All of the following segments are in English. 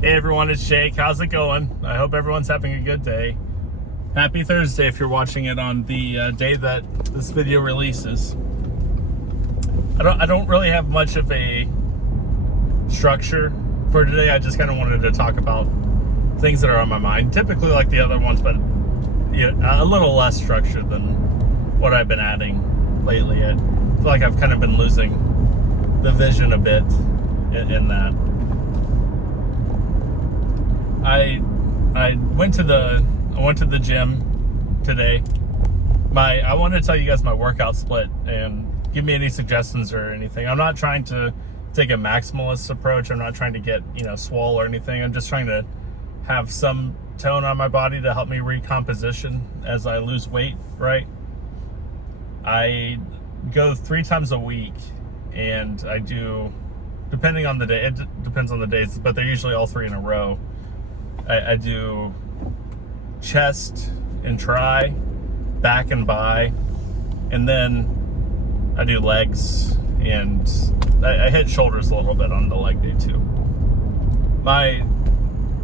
Hey everyone, it's Jake. How's it going? I hope everyone's having a good day. Happy Thursday if you're watching it on the day that this video releases. I don't really have much of a structure for today. I just kind of wanted to talk about things that are on my mind. Typically like the other ones, but a little less structured than what I've been adding lately. I feel like I've kind of been losing the vision a bit in that. I went to the gym today. I want to tell you guys my workout split and give me any suggestions or anything. I'm not trying to take a maximalist approach. I'm not trying to get swole or anything. I'm just trying to have some tone on my body to help me recomposition as I lose weight. Right. I go 3 times a week, and I do, depending on the day. It depends on the days, but they're usually all 3 in a row. I do chest and tri, back and bi, and then I do legs, and I hit shoulders a little bit on the leg day too.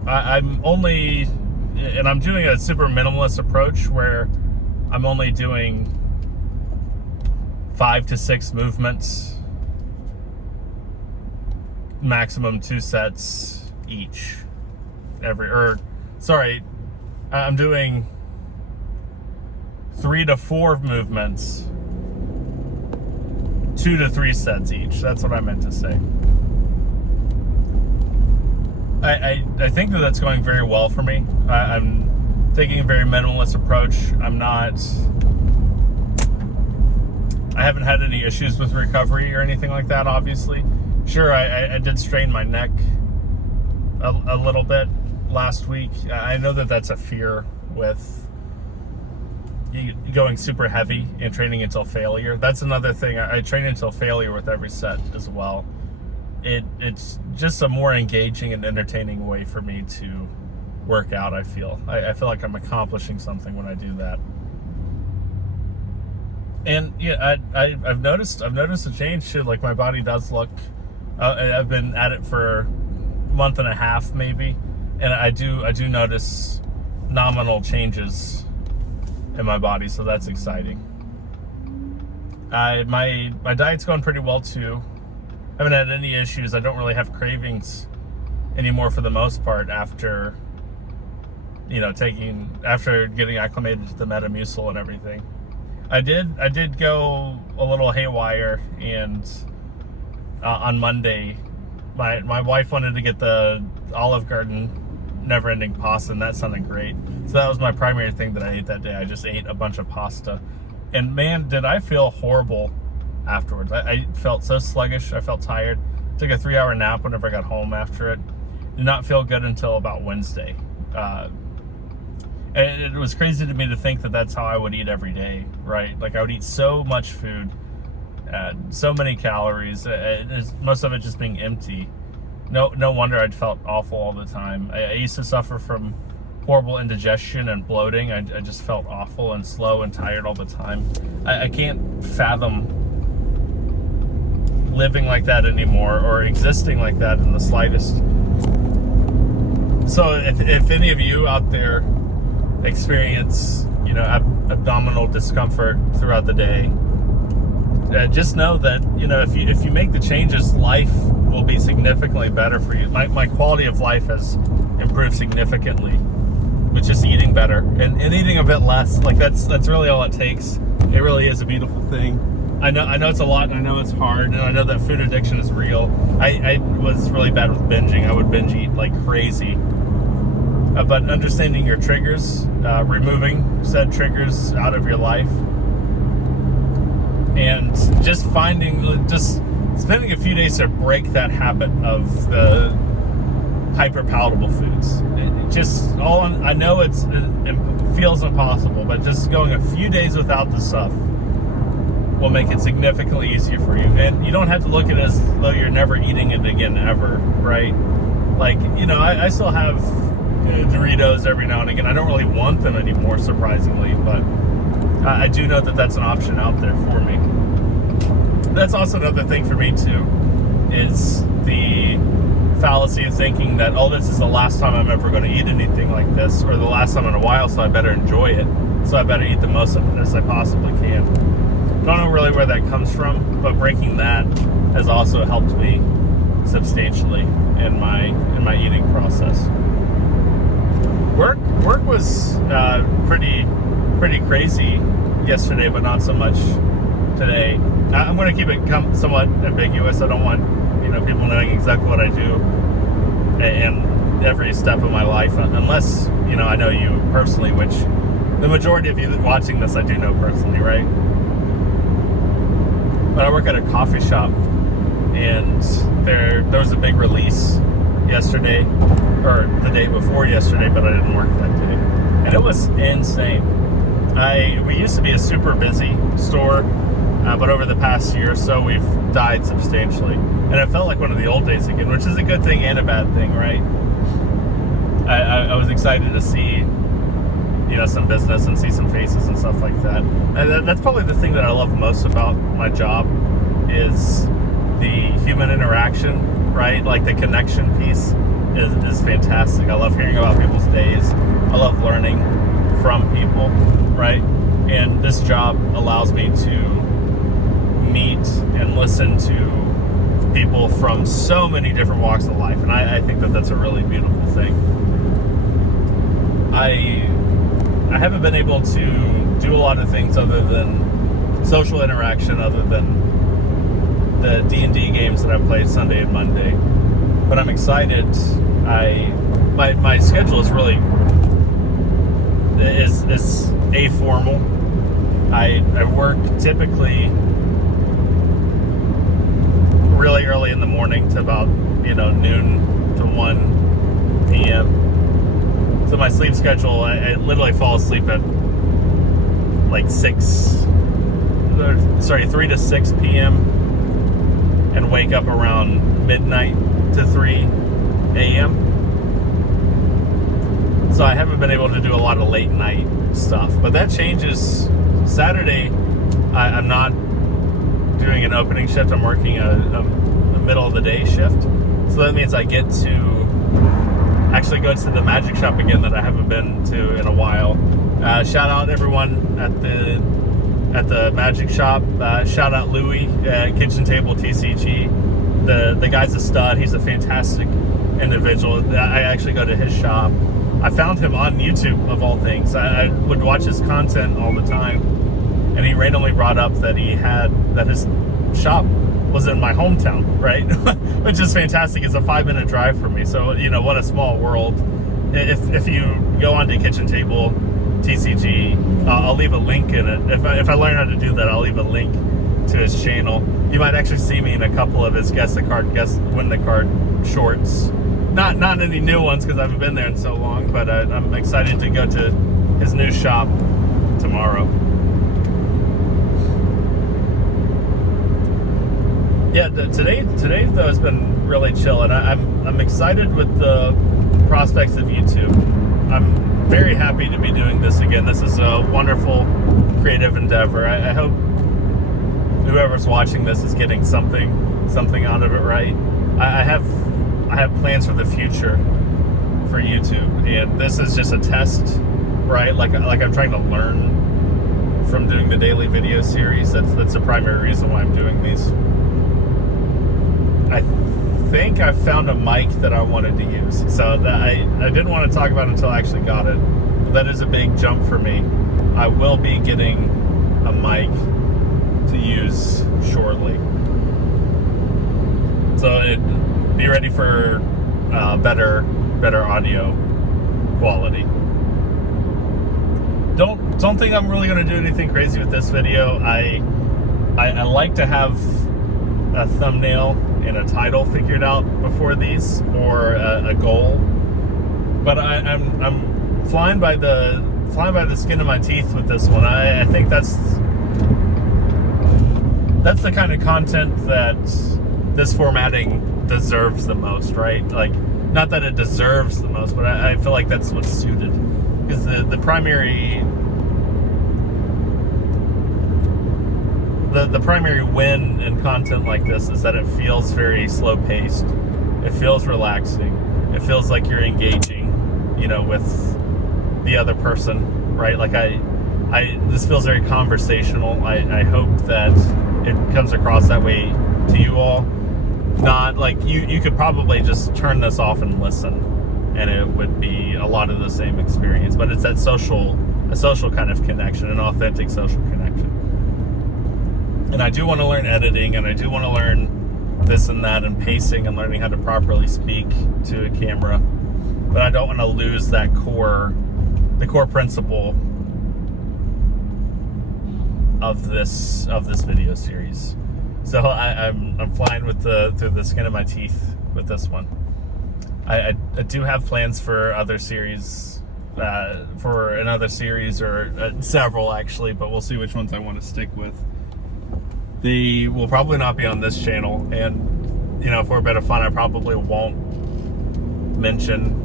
I'm only, and I'm doing a super minimalist approach where I'm only doing 5 to 6 movements, maximum 2 sets each. I'm doing 3 to 4 movements, 2 to 3 sets each. That's what I meant to say. I think that's going very well for me. I'm taking a very minimalist approach. I haven't had any issues with recovery or anything like that, obviously. Sure, I did strain my neck a little bit last week. I know that that's a fear with going super heavy and training until failure. That's another thing. I train until failure with every set as well. It's just a more engaging and entertaining way for me to work out. I feel like I'm accomplishing something when I do that. And yeah, I've noticed a change too. Like my body does look. I've been at it for a month and a half maybe. And I do notice nominal changes in my body, so that's exciting. My diet's going pretty well too. I haven't had any issues. I don't really have cravings anymore for the most part after getting acclimated to the Metamucil and everything. I did go a little haywire, and on Monday my wife wanted to get the Olive Garden never-ending pasta, and that sounded great. So that was my primary thing that I ate that day. I just ate a bunch of pasta, and man, did I feel horrible afterwards. I felt so sluggish. I felt tired. Took a 3-hour nap whenever I got home after it. Did not feel good until about Wednesday. And it was crazy to me to think that that's how I would eat every day, right? Like I would eat so much food, so many calories, most of it just being empty. No wonder I'd felt awful all the time. I used to suffer from horrible indigestion and bloating. I just felt awful and slow and tired all the time. I can't fathom living like that anymore or existing like that in the slightest. So if any of you out there experience abdominal discomfort throughout the day, just know that if you make the changes, life will be significantly better for you. My quality of life has improved significantly with just eating better and eating a bit less. Like that's really all it takes. It really is a beautiful thing. I know it's a lot, and I know it's hard, and I know that food addiction is real. I was really bad with binging. I would binge eat like crazy. But understanding your triggers, removing said triggers out of your life, and just spending a few days to break that habit of the hyper palatable foods. I know it feels impossible, but just going a few days without the stuff will make it significantly easier for you. And you don't have to look at it as though you're never eating it again ever, right? Like, I still have Doritos every now and again. I don't really want them anymore, surprisingly, but I do know that that's an option out there for me. That's also another thing for me too, is the fallacy of thinking that, oh, this is the last time I'm ever going to eat anything like this, or the last time in a while, so I better enjoy it. So I better eat the most of it as I possibly can. Don't know really where that comes from, but breaking that has also helped me substantially in my eating process. Work was pretty crazy yesterday, but not so much today. I'm going to keep it somewhat ambiguous. I don't want people knowing exactly what I do and every step of my life, unless I know you personally, which the majority of you watching this I do know personally, right? But I work at a coffee shop, and there was a big release yesterday, or the day before yesterday, but I didn't work that day, and it was insane. We used to be a super busy store, but over the past year or so, we've died substantially, and it felt like one of the old days again, which is a good thing and a bad thing, right? I was excited to see some business and see some faces and stuff like that. And that's probably the thing that I love most about my job is the human interaction, right? Like the connection piece is fantastic. I love hearing about people's days. I love learning from people, right? And this job allows me to meet and listen to people from so many different walks of life, and I think that that's a really beautiful thing. I haven't been able to do a lot of things other than social interaction, other than the D&D games that I play Sunday and Monday. But I'm excited. My schedule is really is aformal. I work typically really early in the morning to about noon to 1 p.m. So my sleep schedule, I literally fall asleep at like 3 to 6 p.m. and wake up around midnight to 3 a.m. So I haven't been able to do a lot of late night stuff, but that changes. Saturday, I'm not doing an opening shift. I'm working a middle of the day shift. So that means I get to actually go to the magic shop again that I haven't been to in a while. Shout out everyone at the magic shop. Shout out Louie at Kitchen Table TCG. The guy's a stud. He's a fantastic individual. I actually go to his shop. I found him on YouTube of all things. I would watch his content all the time, and he randomly brought up that his shop was in my hometown, right? Which is fantastic. It's a 5-minute drive from me. So, what a small world. If you go onto Kitchen Table TCG, I'll leave a link in it. If I learn how to do that, I'll leave a link to his channel. You might actually see me in a couple of his win the card shorts. Not any new ones because I haven't been there in so long, but I'm excited to go to his new shop tomorrow. Yeah, today though has been really chill, and I'm excited with the prospects of YouTube. I'm very happy to be doing this again. This is a wonderful creative endeavor. I hope whoever's watching this is getting something out of it, right? I have plans for the future for YouTube, and this is just a test, right? Like I'm trying to learn from doing the daily video series. That's the primary reason why I'm doing these. I think I found a mic that I wanted to use, so that I didn't want to talk about it until I actually got it. That is a big jump for me. I will be getting a mic to use shortly, so be ready for better audio quality. Don't think I'm really going to do anything crazy with this video. I like to have a thumbnail and a title figured out before these, or a goal. But I'm flying by the skin of my teeth with this one. I think that's the kind of content that this formatting deserves the most, right? Like, not that it deserves the most, but I feel like that's what's suited. Because the primary win in content like this is that it feels very slow paced. It feels relaxing. It feels like you're engaging, with the other person, right? Like this feels very conversational. I hope that it comes across that way to you all. Not like you could probably just turn this off and listen, and it would be a lot of the same experience. But it's that a social kind of connection, an authentic social connection. And I do want to learn editing, and I do want to learn this and that, and pacing, and learning how to properly speak to a camera. But I don't want to lose the core principle of this video series. So I'm flying through the skin of my teeth with this one. I do have plans for other series, for another series, or several actually, but we'll see which ones I want to stick with. They will probably not be on this channel, and for a bit of fun, I probably won't mention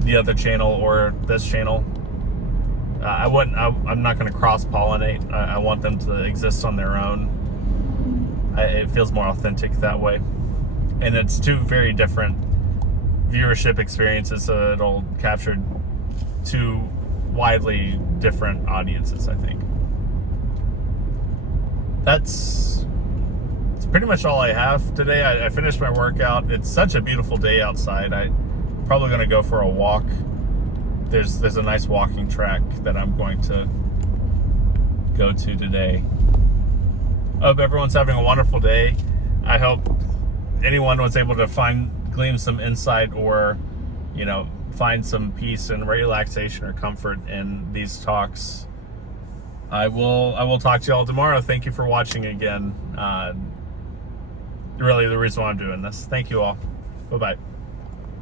the other channel or this channel. I'm not going to cross-pollinate. I want them to exist on their own. It feels more authentic that way. And it's two very different viewership experiences, so it'll capture two widely different audiences, I think. That's pretty much all I have today. I finished my workout. It's such a beautiful day outside. I'm probably going to go for a walk. There's a nice walking track that I'm going to go to today. I hope everyone's having a wonderful day. I hope anyone was able to glean some insight, or find some peace and relaxation or comfort in these talks. I will talk to you all tomorrow. Thank you for watching again. Really the reason why I'm doing this. Thank you all. Bye-bye.